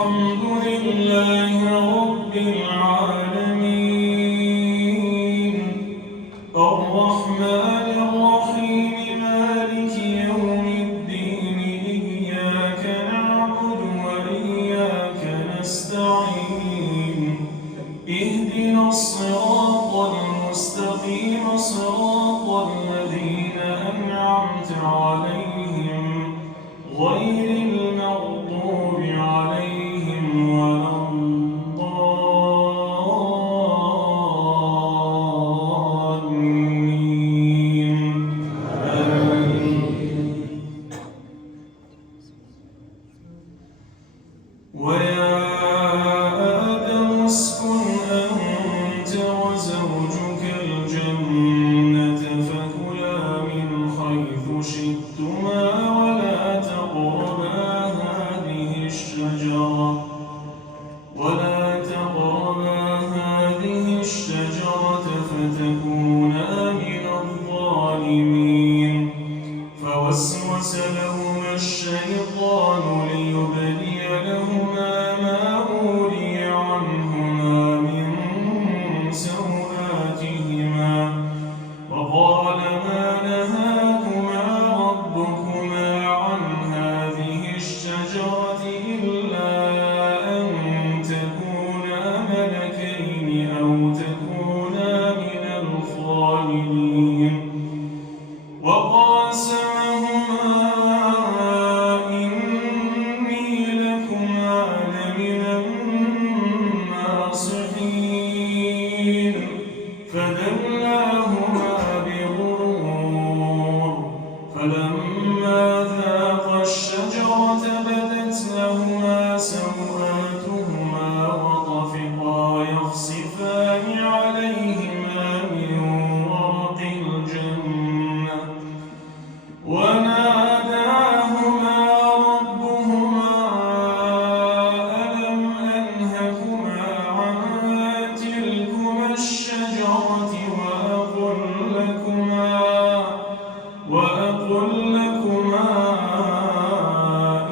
الحمد لله رب العالمين الرحمن الرحيم مالك يوم الدين إياك نعبد وإياك نستعين اهدنا الصراط المستقيم صراط الذين أنعمت عليهم غير المغضوب عليهم ولا الضالين آمين. ويا آدم اسكن أنت وزوجك الجنة فكلا من حيث شئتما ولا تقربا هذه الشجرة فتكونا من الظالمين فوسوس لهما الشيطان ليبدي لهما ما ولي عنهما من سوآتهما وقال ما نهاكما ربكما عن هذه الشجرة إلا أن تكونا ملكين أو تكونا من الخالدين وقاسمهما إني لكما لمن الناصحين فدلاهما بغرور فلما ذاقا الشجرة بدت لهما سوآتهما وطفقا يخصفان عليهما من ورق الجنة وناداهما ربهما ألم أنهكما عن تلكما الشجرة وأقل لكما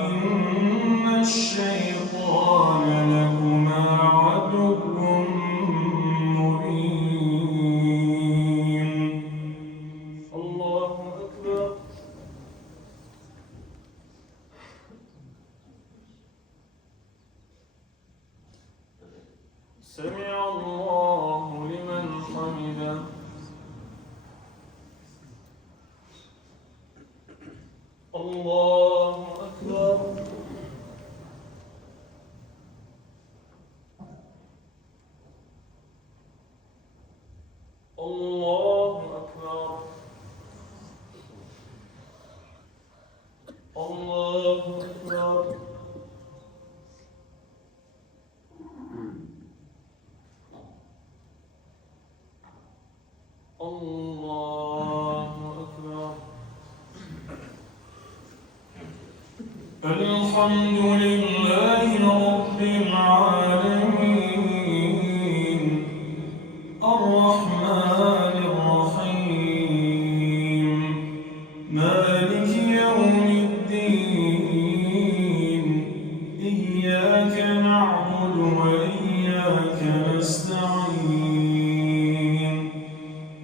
إن الشيطان لكما عدو مبين. الله أكبر. سمع الله لمن حمده. الله أكبر. الله أكبر. الله أكبر. الله أكبر. الحمد لله رب العالمين الرحمن الرحيم مالك يوم الدين إياك نعبد وإياك نستعين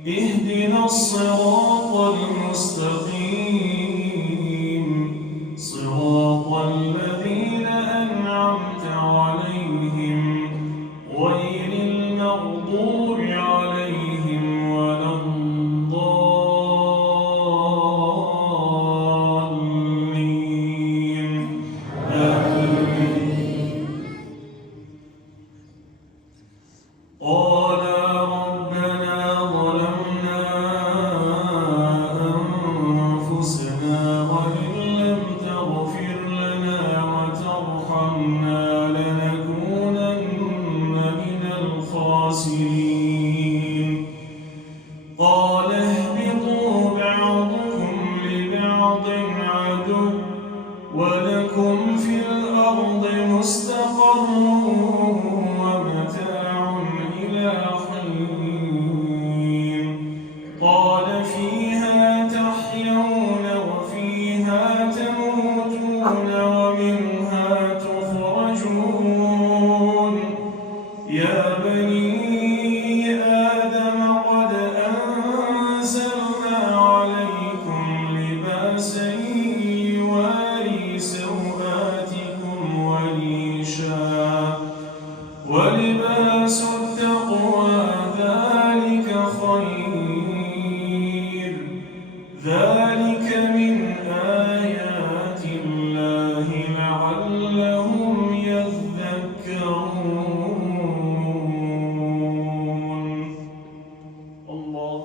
اهدنا الصراط المستقيم صراط الذين أنعمت عليهم غير المغضوب عليهم ولا الضالين آمين. قالا ربنا ظلمنا أنفسنا وإن لم تغفر لنا وترحمنا لنكونن من الخاسرين يا بني آدم قد أنزلنا عليكم لباسا يواري سوآتكم ولباس التقوى ذلك خير ذلك من